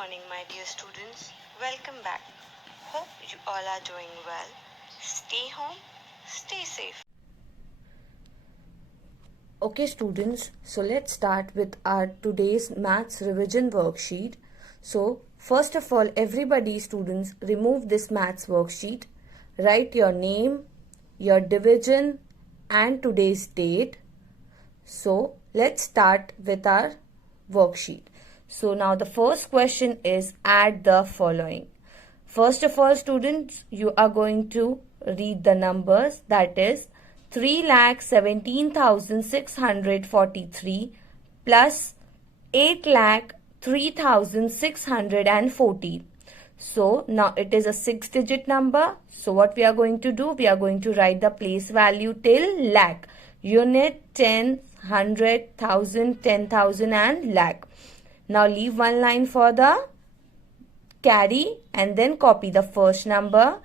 morning, my dear students. Welcome back. Hope you all are doing well. Stay home, stay safe. Okay students, so let's start with our today's maths revision worksheet. So first of all, everybody students, remove this maths worksheet. Write your name, your division and today's date. So let's start with our worksheet. So now the first question is add the following. First of all students, you are going to read the numbers, that is 3,17,643 plus 8,03,614. So now it is a 6-digit number. So what we are going to do? We are going to write the place value till lakh. Unit, 10, 100, 1000, 10,000 and lakh. Now leave one line for the carry and then copy the first number.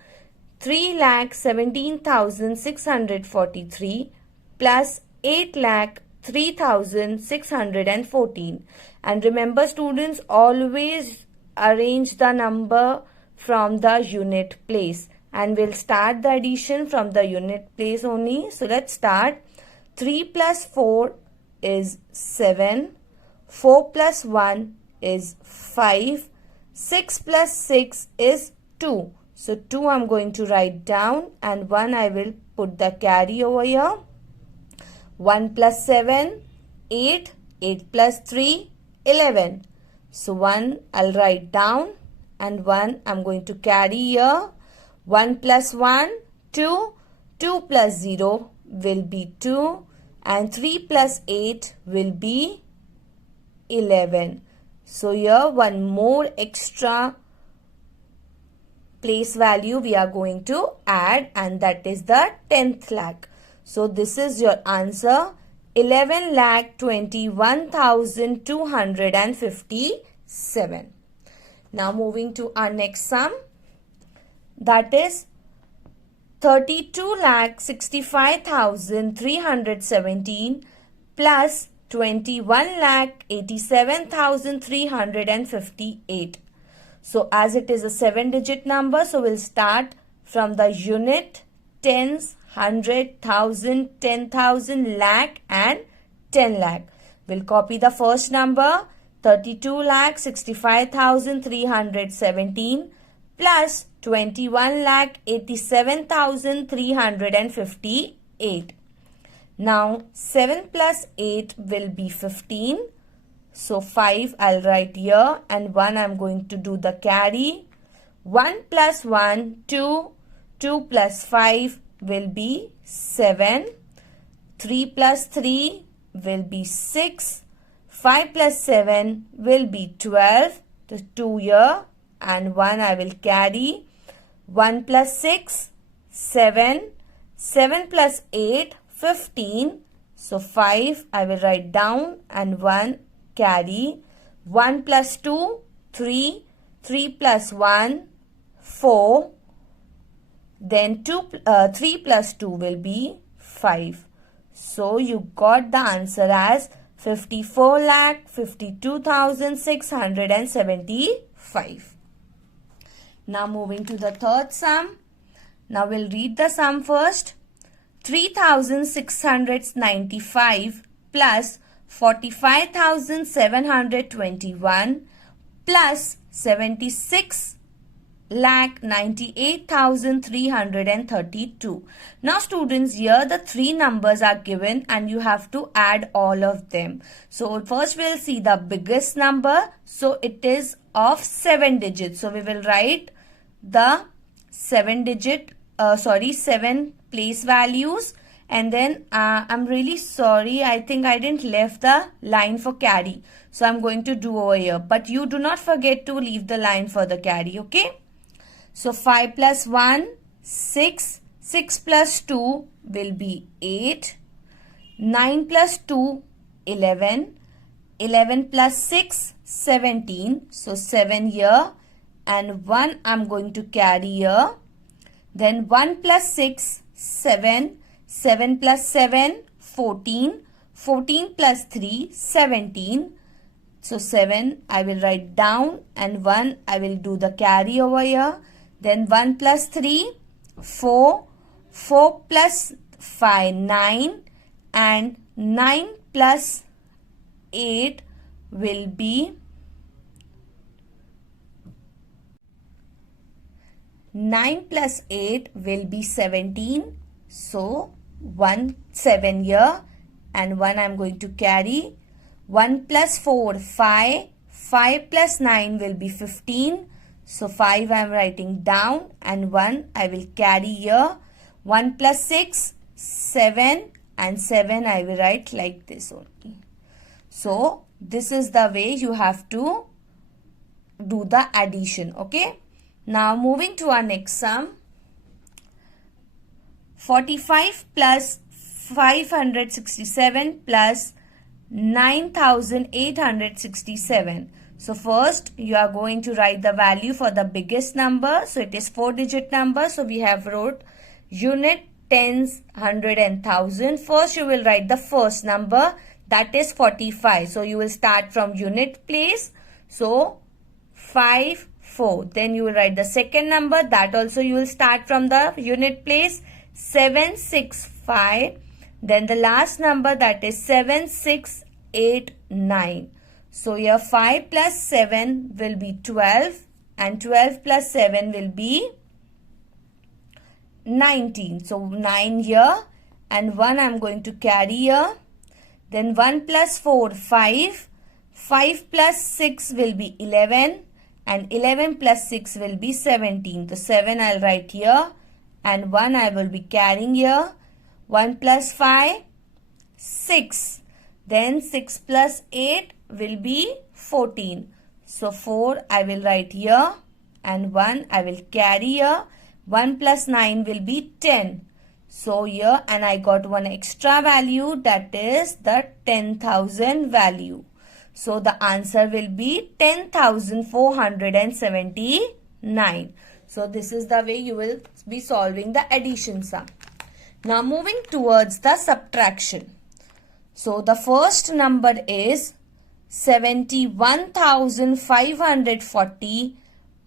3,17,643 plus 8,03,614. And remember students, always arrange the number from the unit place. And we'll start the addition from the unit place only. So let's start. 3 plus 4 is 7. 4 plus 1 is 5. 6 plus 6 is 2. So 2 I'm going to write down and 1 I will put the carry over here. 1 plus 7, 8. 8 plus 3, 11. So 1 I'll write down and 1 I'm going to carry here. 1 plus 1, 2. 2 plus 0 will be 2. And 3 plus 8 will be 11. So here one more extra place value we are going to add, and that is the 10th lakh. So this is your answer, 11,21,257. Now moving to our next sum, that is 32,65,317 plus 21,87,358. So as it is a 7-digit number, so we'll start from the unit, tens, 100, 1000, 10,000, lakh and 10 lakh. We'll copy the first number, 32,65,317 plus 21,87,358. Now 7 plus 8 will be 15. So 5 I'll write here and 1 I'm going to do the carry. 1 plus 1, 2. 2 plus 5 will be 7. 3 plus 3 will be 6. 5 plus 7 will be 12. The 2 here and 1 I will carry. 1 plus 6, 7. 7 plus 8, 15. So 5 I will write down and 1 carry. 1 plus 2, 3. 3 plus 1, 4. Then 3 plus 2 will be 5. So you got the answer as 54,52,675. Now moving to the third sum. Now we'll read the sum first. 3,695 plus 45,721 plus 76,98,332. Now students, here the three numbers are given and you have to add all of them. So first we'll see the biggest number. So it is of 7 digits. So we will write the 7 place values, and then I'm really sorry, I think I didn't left the line for carry, so I'm going to do over here, but you do not forget to leave the line for the carry, okay? So 5 plus 1, 6. 6 plus 2 will be 8. 9 plus 2, 11. 11 plus 6, 17. So 7 here and 1 I'm going to carry here. Then 1 plus 6, 7. 7 plus 7, 14. 14 plus 3, 17. So 7 I will write down, and 1 I will do the carry over here. Then 1 plus 3, 4, 4 plus 5, 9, and 9 plus 8 will be 17. So 1 7 here, and 1 I'm going to carry. 1 plus 4, 5. 5 plus 9 will be 15. So 5 I am writing down, and 1 I will carry here. 1 plus 6, 7, and 7 I will write like this only. So this is the way you have to do the addition. Okay. Now moving to our next sum. 45 plus 567 plus 9867. So first you are going to write the value for the biggest number. So it is 4-digit number. So we have wrote unit, tens, hundred and thousand. First you will write the first number, that is 45. So you will start from unit place. So 5, 4. Then you will write the second number, that also you will start from the unit place, 7, 6, 5. Then the last number, that is 7, 6, 8, 9. So your 5 plus 7 will be 12, and 12 plus 7 will be 19. So 9 here, and 1 I am going to carry here. Then 1 plus 4, 5. 5 plus 6 will be 11, and 11 plus 6 will be 17. So 7 I'll write here, and 1 I will be carrying here. 1 plus 5, 6. Then 6 plus 8 will be 14. So 4 I will write here, and 1 I will carry here. 1 plus 9 will be 10. So here, and I got one extra value, that is the 10,000 value. So the answer will be 10,479. So this is the way you will be solving the addition sum. Now moving towards the subtraction. So the first number is 71,540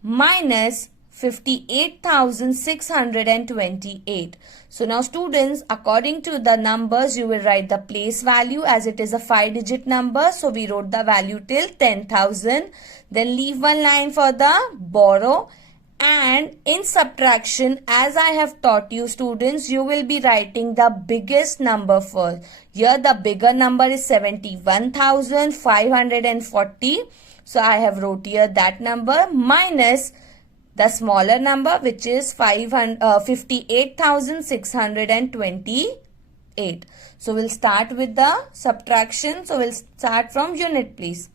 minus 58,628. So now students, according to the numbers, you will write the place value as it is a 5-digit number. So we wrote the value till 10,000. Then leave one line for the borrow. And in subtraction, as I have taught you students, you will be writing the biggest number first. Here the bigger number is 71,540. So I have wrote here that number minus the smaller number, which is 58,628. So we'll start with the subtraction. So we'll start from unit place.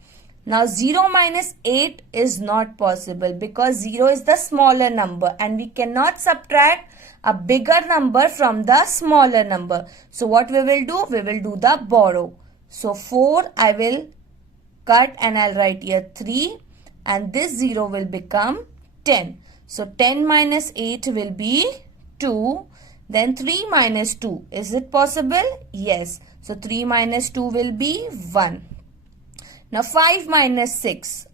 Now 0 minus 8 is not possible because 0 is the smaller number and we cannot subtract a bigger number from the smaller number. So what we will do? We will do the borrow. So 4 I will cut and I'll write here 3 and this 0 will become 10. So 10 minus 8 will be 2. Then 3 minus 2. Is it possible? Yes. So 3 minus 2 will be 1. Now 5 minus 6.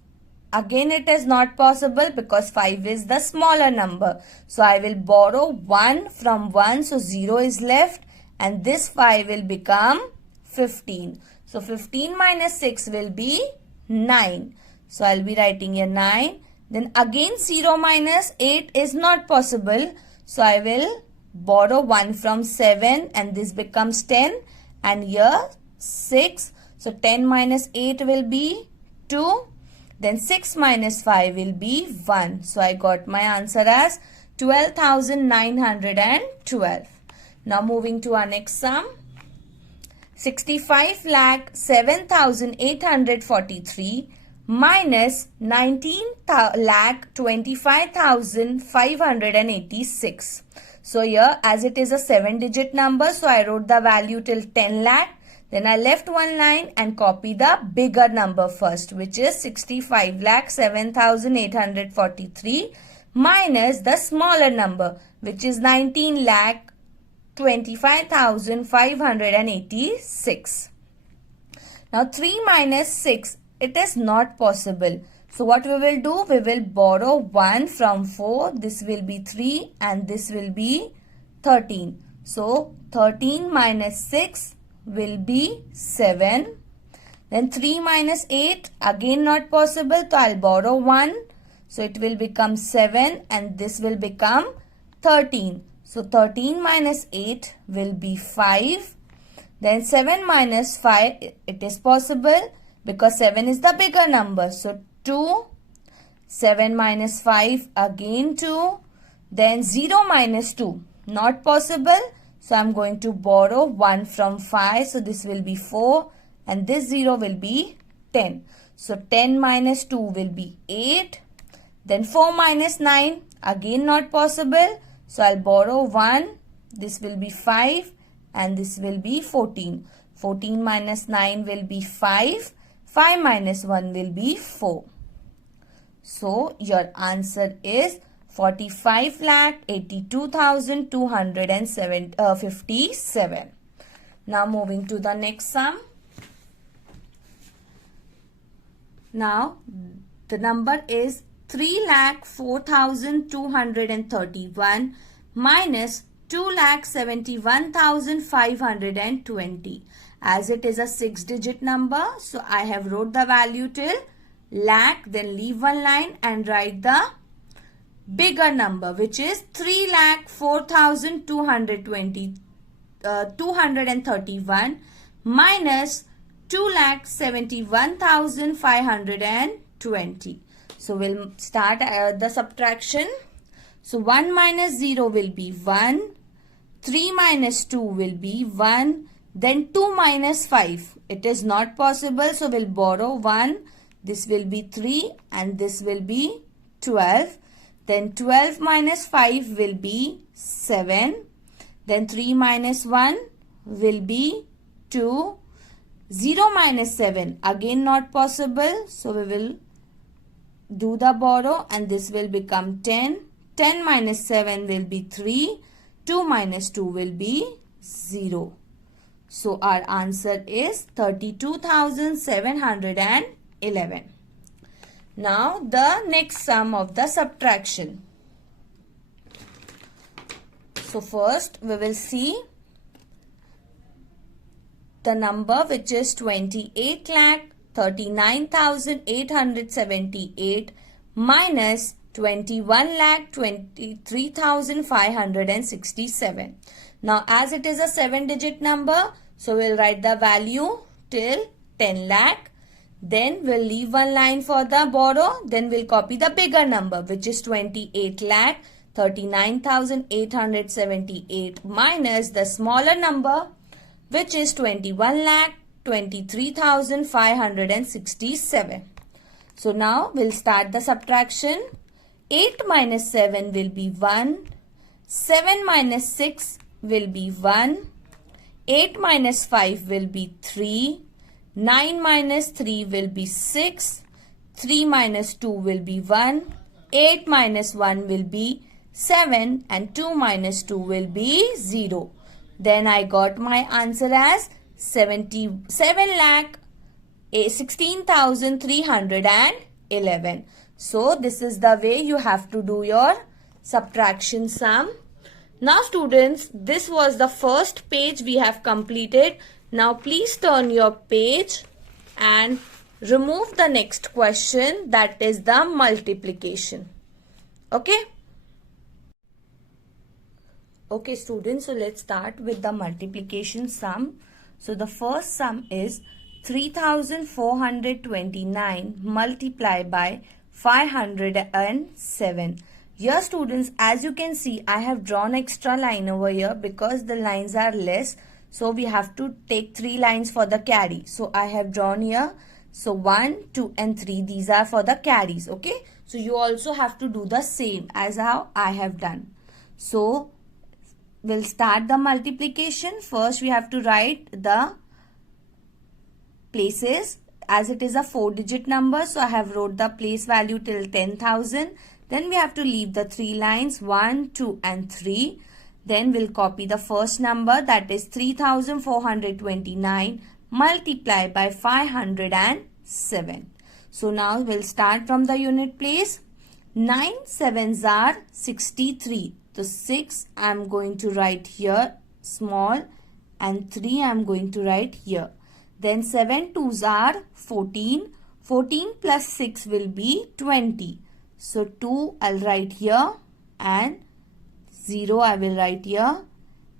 Again it is not possible because 5 is the smaller number. So I will borrow 1 from 1. So 0 is left and this 5 will become 15. So 15 minus 6 will be 9. So I'll be writing here 9. Then again 0 minus 8 is not possible. So I will borrow 1 from 7 and this becomes 10 and here 6. So 10 minus 8 will be 2. Then 6 minus 5 will be 1. So I got my answer as 12,912. Now moving to our next sum. 65,07,843 minus 19,25,586. So here as it is a 7-digit number, so I wrote the value till 10 lakh. Then I left one line and copy the bigger number first, which is 65,07,843 minus the smaller number, which is 19,25,586. Now 3 minus 6 it is not possible. So what we will do, we will borrow 1 from 4. This will be 3 and this will be 13. So 13 minus 6 will be 7. Then 3 minus 8, again not possible. So I'll borrow 1. So it will become 7 and this will become 13. So 13 minus 8 will be 5. Then 7 minus 5, it is possible because 7 is the bigger number. So 2. 7 minus 5, again 2. Then 0 minus 2, not possible. So I'm going to borrow 1 from 5. So this will be 4 and this 0 will be 10. So 10 minus 2 will be 8. Then 4 minus 9, again not possible. So I'll borrow 1. This will be 5 and this will be 14. 14 minus 9 will be 5. 5 minus 1 will be 4. So your answer is 45,82,257. Now moving to the next sum. Now the number is 3,04,231 minus 2,71,520. As it is a 6-digit number, so I have wrote the value till lakh, then leave one line and write the bigger number, which is 3,04,231 minus 2,71,520. So we'll start the subtraction. So 1 minus 0 will be 1. 3 minus 2 will be 1. Then 2 minus 5. It is not possible. So we'll borrow 1. This will be 3 and this will be 12. Then 12 minus 5 will be 7. Then 3 minus 1 will be 2. 0 minus 7. Again not possible. So we will do the borrow and this will become 10. 10 minus 7 will be 3. 2 minus 2 will be 0. So our answer is 32,711. Now the next sum of the subtraction. So first we will see the number which is 28,39,878 minus 21,23,567. Now as it is a 7-digit number, so we'll write the value till 10 lakh. Then we'll leave one line for the borrow. Then we'll copy the bigger number, which is 28,39,878 minus the smaller number, which is 21,23,567. So now we'll start the subtraction. 8 minus 7 will be 1. 7 minus 6 will be 1. 8 minus 5 will be 3. 9 minus 3 will be 6. 3 minus 2 will be 1. 8 minus 1 will be 7 and 2 minus 2 will be 0. Then I got my answer as 77,16,311. So this is the way you have to do your subtraction sum. Now students, this was the first page we have completed. Now please turn your page and remove the next question, that is the multiplication. Okay? Okay students, so let's start with the multiplication sum. So the first sum is 3,429 multiplied by 507. Here students, as you can see, I have drawn extra line over here because the lines are less. So we have to take 3 lines for the carry. So I have drawn here. So 1, 2 and 3, these are for the carries. Okay. So you also have to do the same as how I have done. So we'll start the multiplication. First we have to write the places. As it is a 4-digit number, so I have wrote the place value till 10,000. Then we have to leave the 3 lines 1, 2 and 3. Then we'll copy the first number, that is 3,429 multiplied by 507. 7. So now we'll start from the unit place. 9 sevens are 63. So 6 I'm going to write here small and 3 I'm going to write here. Then 7 twos are 14. 14 plus 6 will be 20. So 2 I'll write here and 0 I will write here.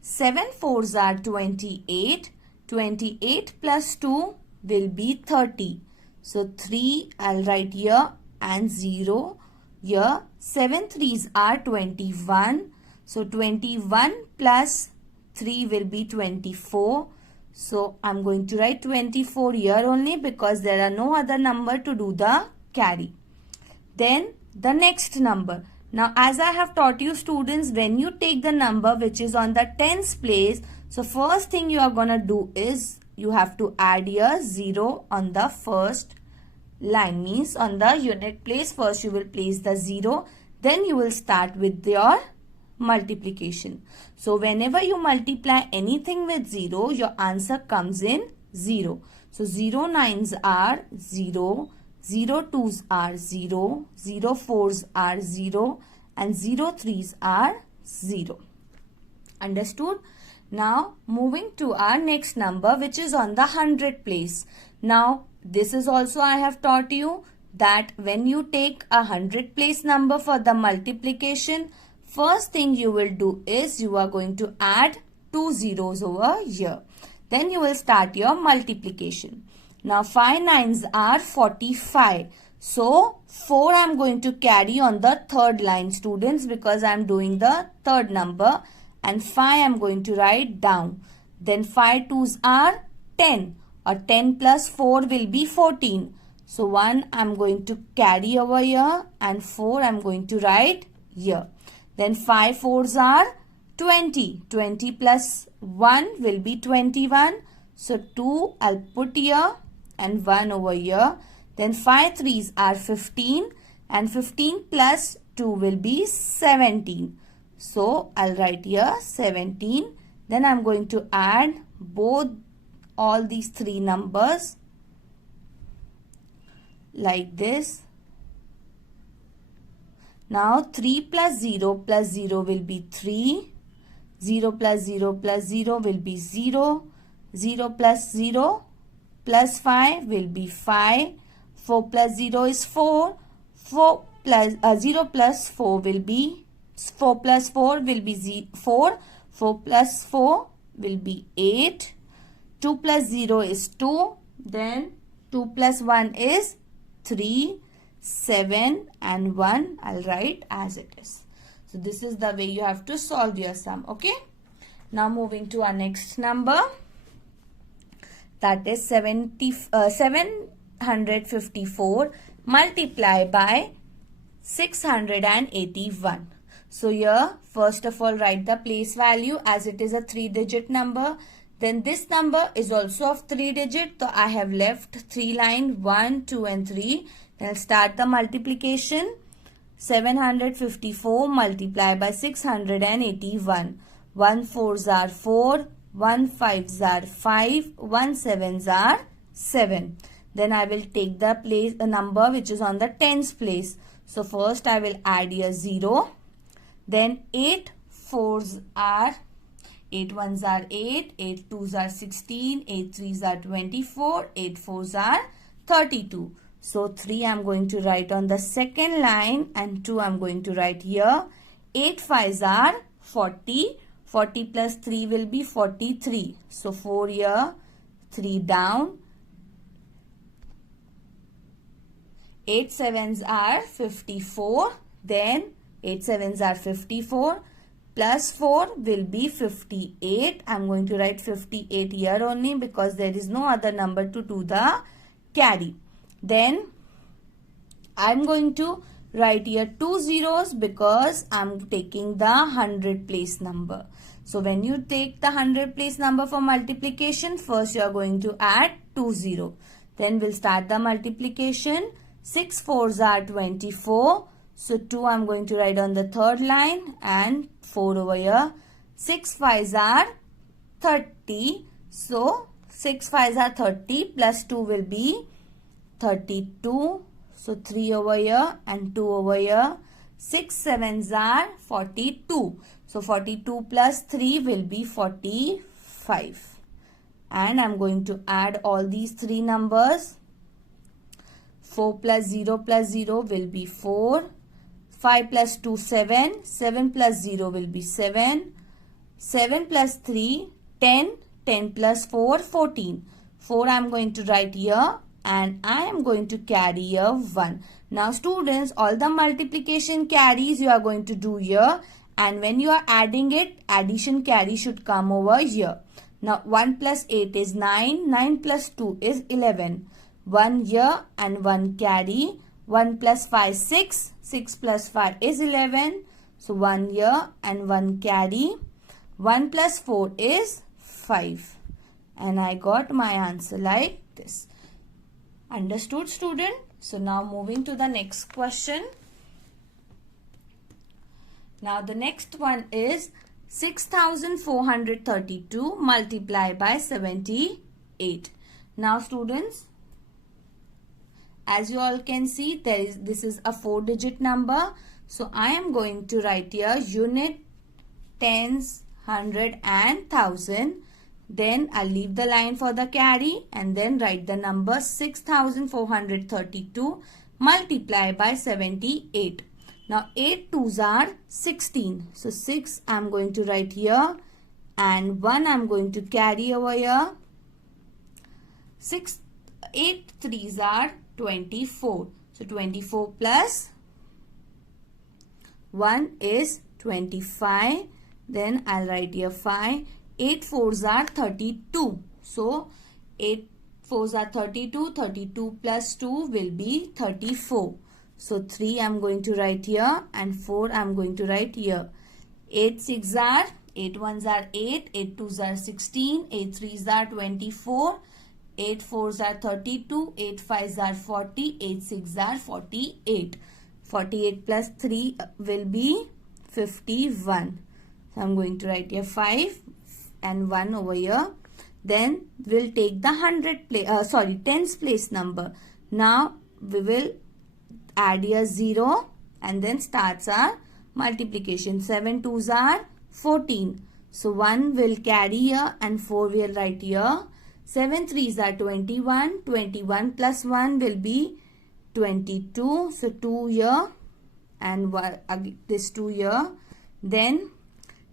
7 fours are 28. 28 plus 2 will be 30. So 3 I'll write here and 0 here. 7 threes are 21. So 21 plus 3 will be 24. So I'm going to write 24 here only because there are no other number to do the carry. Then the next number. Now as I have taught you students, when you take the number which is on the tens place, so first thing you are going to do is you have to add here 0 on the first line, means on the unit place. First you will place the 0, then you will start with your multiplication. So whenever you multiply anything with 0, your answer comes in 0. So 0 nines are 0, 0 twos are 0, 0 fours are 0 and 0 threes are 0. Understood? Now moving to our next number which is on the 100 place. Now this is also I have taught you that when you take a 100 place number for the multiplication, first thing you will do is you are going to add 2 zeros over here. Then you will start your multiplication. Now 5 nines are 45. So 4 I am going to carry on the third line students because I am doing the third number, and 5 I am going to write down. Then 5 twos are 10, or 10 plus 4 will be 14. So 1 I am going to carry over here and 4 I am going to write here. Then 5 fours are 20. 20 plus 1 will be 21. So 2 I'll put here and 1 over here. Then 5 threes are 15 and 15 plus 2 will be 17. So I'll write here 17. Then I'm going to add all these three numbers like this. Now 3 plus 0 will be 3. 0 plus 0 plus 0 will be 0. 0 plus 0 plus 5 will be 5. 4 plus 0 is 4. 0 plus 4 will be 4 plus 4 will be 4. 4 plus 4 will be 8. 2 plus 0 is 2. Then 2 plus 1 is 3. 7 and 1 I'll write as it is. So this is the way you have to solve your sum. Okay. Now moving to our next number. That is 754 multiplied by 681. So here first of all write the place value as it is a 3-digit number. Then this number is also of 3 digit. So I have left 3 line 1, 2 and 3. Then I'll start the multiplication. 754 multiplied by 681. 1 fours are 4. 1 fives are 5. 1 sevens are 7. Then I will take the number which is on the tens place. So first I will add here 0. Then 8 fours are 8 ones are 8. 8 twos are 16. 8 threes are 24. 8 fours are 32. So 3 I am going to write on the second line and 2 I am going to write here. 8 fives are 40. 40 plus 3 will be 43. So 4 here, 3 down. 8 sevens are 54. Then 8 sevens are 54. Plus 4 will be 58. I am going to write 58 here only because there is no other number to do the carry. Then I am going to write here 2 zeros because I am taking the 100 place number. So when you take the 100 place number for multiplication, first you are going to add 2 0. Then we'll start the multiplication. 6 fours are 24. So 2 I am going to write on the third line and 4 over here. 6 fives are 30. So 6 fives are 30 plus 2 will be 32. So 3 over here and 2 over here. 6 sevens are 42. So 42 plus 3 will be 45. And I'm going to add all these three numbers. 4 plus 0 will be 4. 5 plus 2, 7. 7 plus 0 will be 7. 7 plus 3, 10. 10 plus 4, 14. 4 I am going to write here and I am going to carry here 1. Now students, all the multiplication carries you are going to do here, and when you are adding it, addition carry should come over here. Now 1 plus 8 is 9. 9 plus 2 is 11. 1 here and 1 carry. 1 plus 5, 6. 6 plus 5 is 11. So 1 here and 1 carry. 1 plus 4 is 5. And I got my answer like this. Understood, student? So now moving to the next question. Now the next one is 6432 multiplied by 78. Now students, as you all can see, this is a 4-digit number. So I am going to write here unit, tens, hundred and thousand. Then I'll leave the line for the carry and then write the number 6432 multiplied by 78. Now 8 twos are 16. So 6 I'm going to write here and 1 I'm going to carry over here. 8 threes are 24. So 24 plus 1 is 25. Then I'll write here 5. 8 fours are 32. So 8 fours are 32. 32 plus 2 will be 34. So 3 I'm going to write here and 4 I'm going to write here. 8 six are 8 ones are 8. 8 twos are 16. 8 threes are 24. 8 fours are 32. 8 fives are 40. 8 six are 48. 48 plus 3 will be 51. So I'm going to write here 5 and 1 over here. Then we'll take the tens place number. Now we will add here 0 and then starts our multiplication. 7 twos are 14. So 1 will carry here and 4 will write here. 7 threes are 21. 21 plus 1 will be 22. So 2 here and this 2 here. Then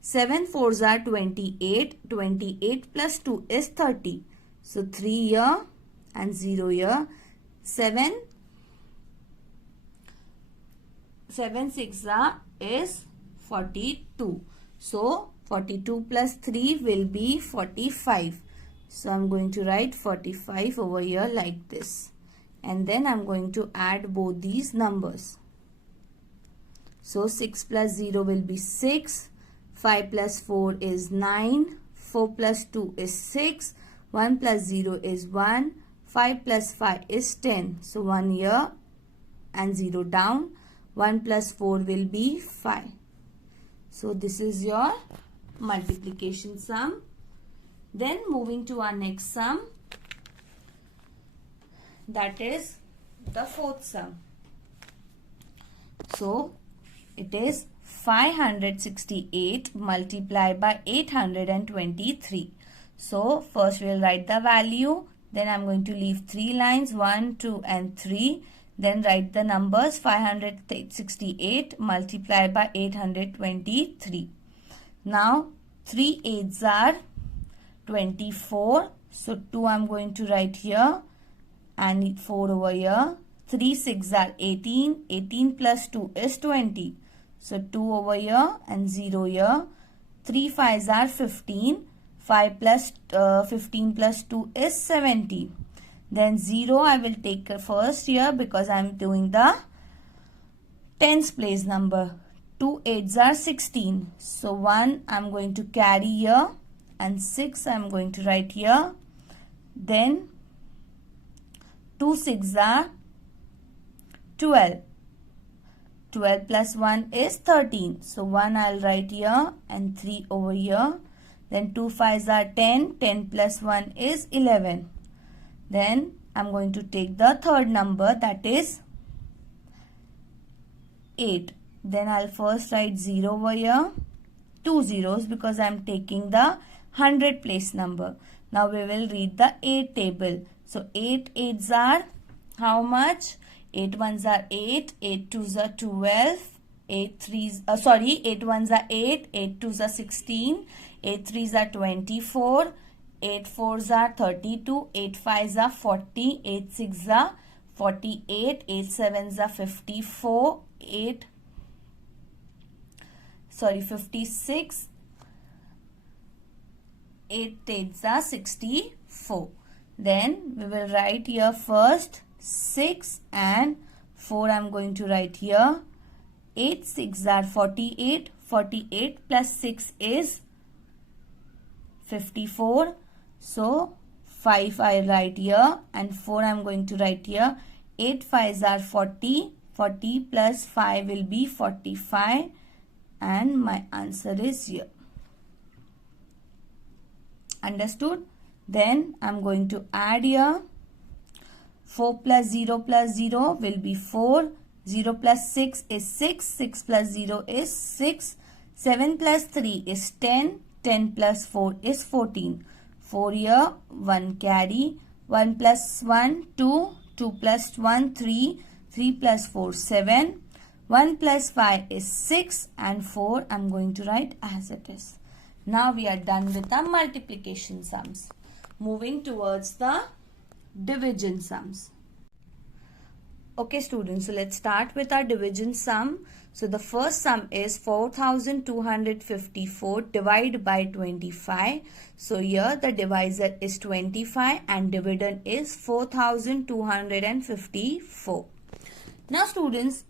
7 fours are 28. 28 plus 2 is 30. So 3 here and 0 here. 7 six is 42. So 42 plus 3 will be 45. So I'm going to write 45 over here like this. And then I'm going to add both these numbers. So 6 plus 0 will be 6. 5 plus 4 is 9. 4 plus 2 is 6. 1 plus 0 is 1. 5 plus 5 is 10. So 1 here and 0 down. 1 plus 4 will be 5. So this is your multiplication sum. Then moving to our next sum, that is the fourth sum. So it is 568 multiplied by 823. So first we will write the value. Then I am going to leave 3 lines, 1, 2 and 3. Then write the numbers 568 multiplied by 823. Now 3 8s are 24. So 2 I am going to write here and 4 over here. 3 6 are 18. 18 plus 2 is 20. So 2 over here and 0 here. 3 5s are 15. 5 plus 15 plus 2 is 70. Then 0 I will take first here because I am doing the tens place number. 2 8s are 16. So 1 I am going to carry here and 6 I am going to write here. Then 2 6s are 12. 12 plus 1 is 13. So 1 I will write here and 3 over here. Then 2 5s are 10. 10 plus 1 is 11. Then I'm going to take the third number, that is 8. Then I'll first write 0 over here, 2 zeros because I'm taking the 100 place number. Now we will read the 8 table. So 8 8s are how much? 8 1s are 8, 8 2s are 12, 8 1s are 8, 8 2s are 16, 8 3s are 24, 8 4s are 32, 8 5s are 40, 8 6s are 48, 8 7s are 54, 56, 8 8s are 64. Then we will write here first 6 and 4 I'm going to write here. 8 6 are 48, 48 plus 6 is 54. So 5 I write here and 4 I'm going to write here. 8 5s are 40, 40 plus 5 will be 45 and my answer is here. Understood? Then I'm going to add here. 4 plus 0 will be 4. 0 plus 6 is 6. 6 plus 0 is 6. 7 plus 3 is 10. 10 plus 4 is 14. 4 here, 1 carry. 1 plus 1, 2. 2 plus 1, 3. 3 plus 4, 7. 1 plus 5 is 6. And 4 I'm going to write as it is. Now we are done with the multiplication sums. Moving towards the division sums. Okay students, so let's start with our division sum. So the first sum is 4254 divided by 25. So here the divisor is 25 and dividend is 4254. Now students,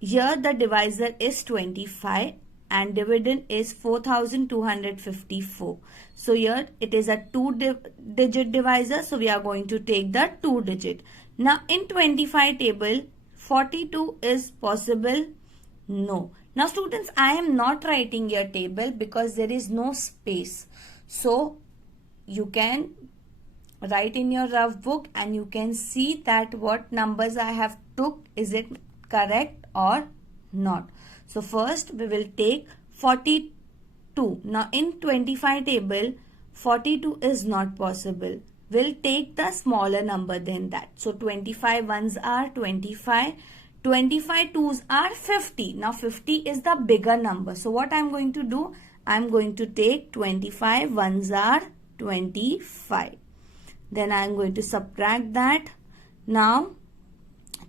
here the divisor is 25 and dividend is 4254. So here it is a 2-digit divisor. So we are going to take the 2-digit. Now in 25 table, 42 is possible? No. Now students, I am not writing here table because there is no space. So you can write in your rough book and you can see that what numbers I have took, is it correct or not. So first we will take 42. Now in 25 table, 42 is not possible. We'll take the smaller number than that. So 25 ones are 25. 25 twos are 50. Now 50 is the bigger number. So what I'm going to do? I'm going to take 25 ones are 25. Then I'm going to subtract that. Now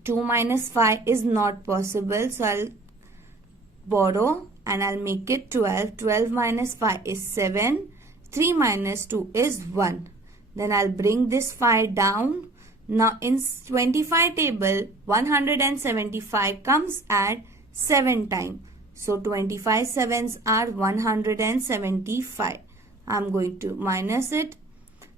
2 minus 5 is not possible. So I'll borrow and I'll make it 12. 12 minus 5 is 7. 3 minus 2 is 1. Then I'll bring this 5 down. Now in 25 table, 175 comes at 7 times. So 25 sevens are 175. I'm going to minus it.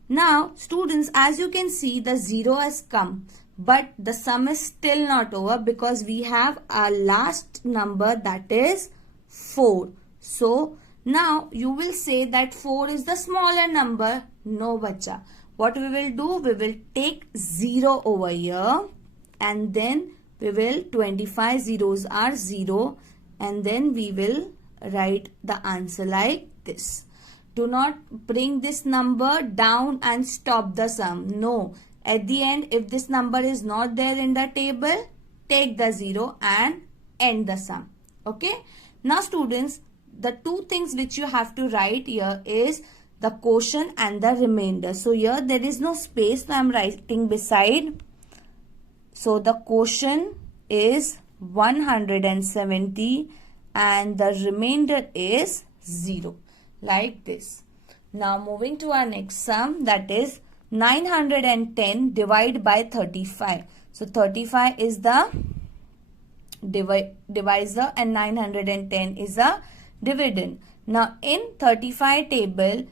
Now students, as you can see, the 0 has come. But the sum is still not over because we have our last number, that is 4. So now you will say that 4 is the smaller number. No bacha. What we will do? We will take 0 over here and then we will 25 zeros are 0 and then we will write the answer like this. Do not bring this number down and stop the sum. No. At the end, if this number is not there in the table, take the 0 and end the sum. Okay. Now students, the two things which you have to write here is the quotient and the remainder. So here there is no space, so I am writing beside. So the quotient is 170 and the remainder is 0, like this. Now moving to our next sum, that is 910 divided by 35. So 35 is the divisor and 910 is a dividend. Now in 35 table,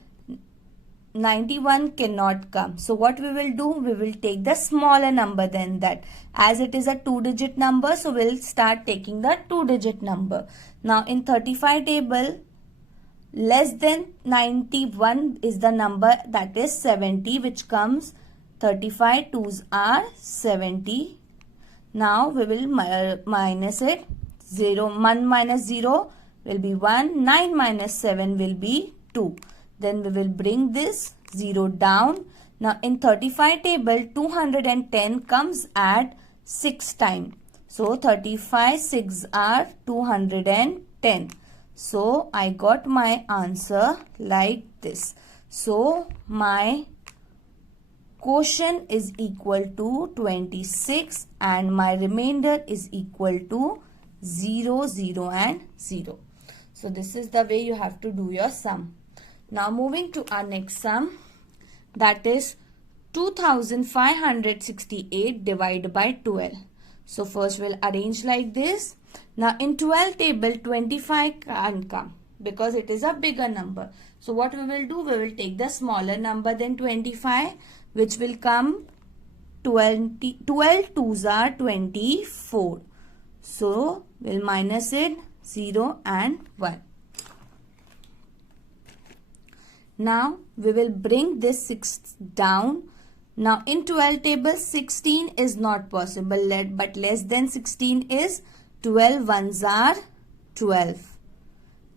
91 cannot come. So what we will do? We will take the smaller number than that. As it is a 2-digit number, so we'll start taking the 2-digit number. Now in 35 table, less than 91 is the number, that is 70, which comes 35 2s are 70. Now we will minus it. 1 minus 0 will be 1. 9 minus 7 will be 2. Then we will bring this 0 down. Now in 35 table 210 comes at 6 times. So 35 6 are 210. So I got my answer like this. So my quotient is equal to 26 and my remainder is equal to 0, 0 and 0. So this is the way you have to do your sum. Now moving to our next sum, that is 2568 divided by 12. So first we'll arrange like this. Now in 12 table 25 can't come because it is a bigger number. So what we will do, we will take the smaller number than 25, which will come 12 2s are 24. So we'll minus it 0 and 1. Now we will bring this 6 down. Now in 12 table 16 is not possible, but less than 16 is 12 ones are 12.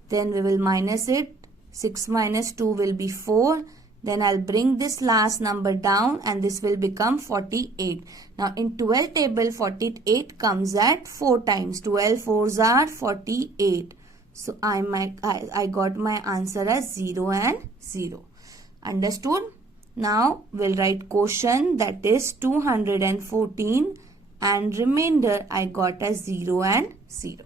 Then we will minus it. 6 minus 2 will be 4. Then I'll bring this last number down and this will become 48. Now in 12 table 48 comes at 4 times. 12 4s are 48. So I got my answer as 0 and 0. Understood? Now we'll write quotient, that is 214, and remainder I got as 0 and 0.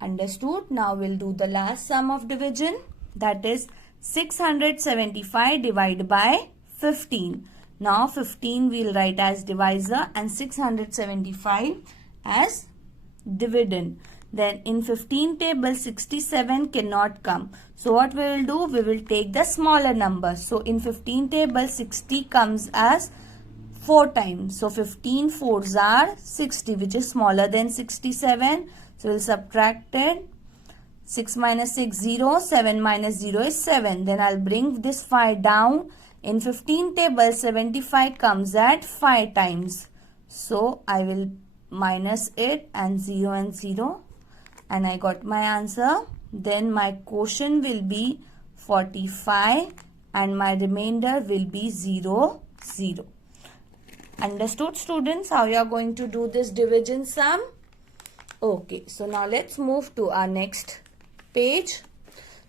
Understood? Now we'll do the last sum of division, that is 675 divided by 15. Now 15 we'll write as divisor and 675 as dividend. Then in 15 table 67 cannot come. So what we will do, we will take the smaller number. So in 15 table 60 comes as 4 times. So 15 4s are 60, which is smaller than 67. So we'll subtract it. 6 minus 6 0, 7 minus 0 is 7. Then I'll bring this 5 down. In 15 table 75 comes at 5 times. So I will minus it and 0 and 0. And I got my answer. Then my quotient will be 45 and my remainder will be 0, 0. Understood, students, how you are going to do this division sum? Okay, so now let's move to our next page.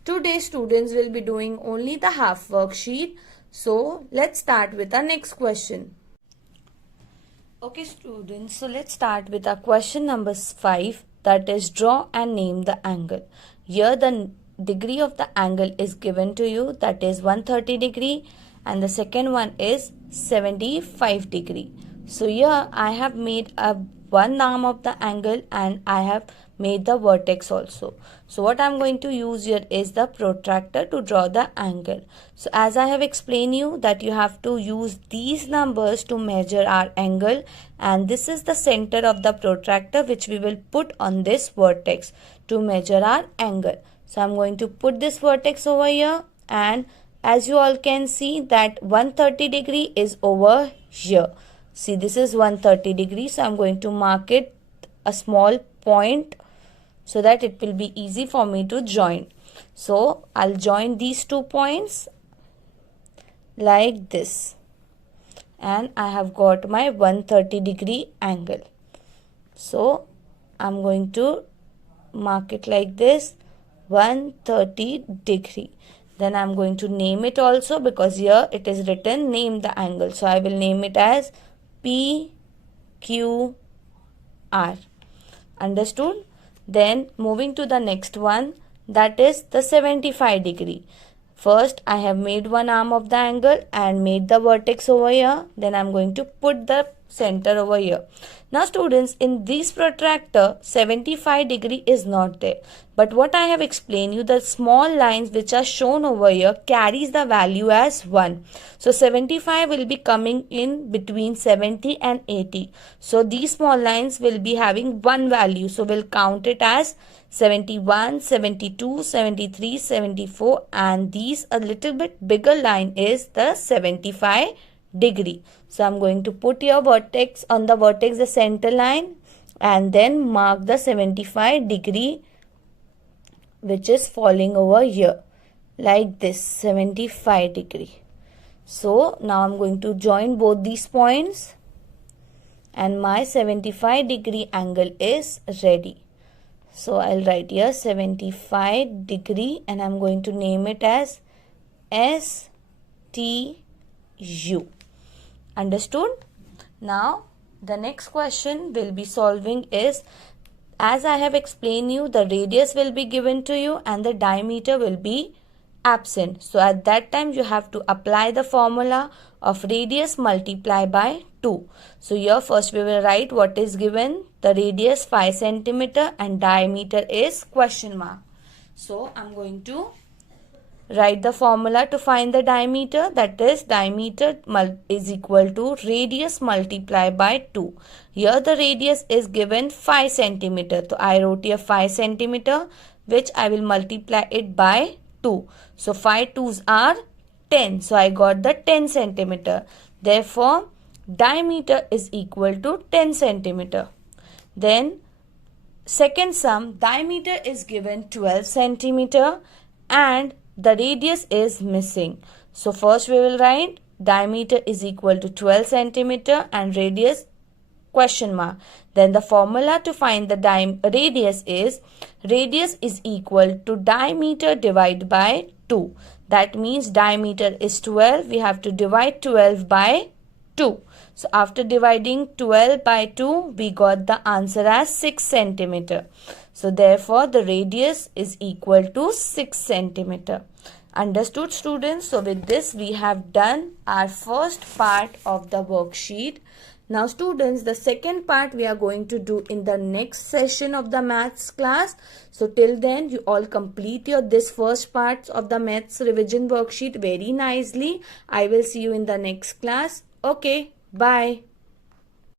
Today students will be doing only the half worksheet. So let's start with our next question. Okay students, so let's start with our question number 5. That is, draw and name the angle. Here the degree of the angle is given to you, that is 130 degree, and the second one is 75 degree. So here I have made one arm of the angle and I have made the vertex also. So what I am going to use here is the protractor to draw the angle. So as I have explained you that you have to use these numbers to measure our angle, and this is the center of the protractor which we will put on this vertex to measure our angle. So I am going to put this vertex over here, and as you all can see that 130 degree is over here. See, this is 130 degree. So I am going to mark it a small point so that it will be easy for me to join. So I'll join these 2 points like this. And I have got my 130 degree angle. So I'm going to mark it like this, 130 degree. Then I'm going to name it also, because here it is written name the angle. So I will name it as PQR. Understood? Then moving to the next one, that is the 75 degree. First I have made one arm of the angle and made the vertex over here. Then I'm going to put the center over here. Now students, in this protractor 75 degree is not there, but what I have explained you, the small lines which are shown over here carries the value as 1. So 75 will be coming in between 70 and 80. So these small lines will be having one value, so we'll count it as 71, 72, 73, 74, and these a little bit bigger line is the 75 degree. So I'm going to put your vertex on the vertex, the center line, and then mark the 75 degree which is falling over here like this, 75 degree. So now I'm going to join both these points and my 75 degree angle is ready. So I'll write here 75 degree and I'm going to name it as STU. Understood? Now the next question we'll be solving is, as I have explained you, the radius will be given to you and the diameter will be absent. So at that time you have to apply the formula of radius multiply by 2. So here first we will write what is given. The radius 5 centimeter and diameter is question mark. So I'm going to write the formula to find the diameter, that is diameter is equal to radius multiplied by 2. Here the radius is given 5 centimeter. So I wrote here 5 centimeter which I will multiply it by 2. So 5 2s are 10. So I got the 10 centimeter. Therefore diameter is equal to 10 centimeter. Then second sum, diameter is given 12 centimeter and the radius is missing. So first we will write diameter is equal to 12 centimeter and radius question mark. Then the formula to find the radius is equal to diameter divided by 2. That means diameter is 12. We have to divide 12 by 2. So after dividing 12 by 2, we got the answer as 6 centimeter. So therefore the radius is equal to 6 centimeter. Understood students? So with this we have done our first part of the worksheet. Now students, the second part we are going to do in the next session of the maths class. So till then you all complete this first part of the maths revision worksheet very nicely. I will see you in the next class. Okay, bye.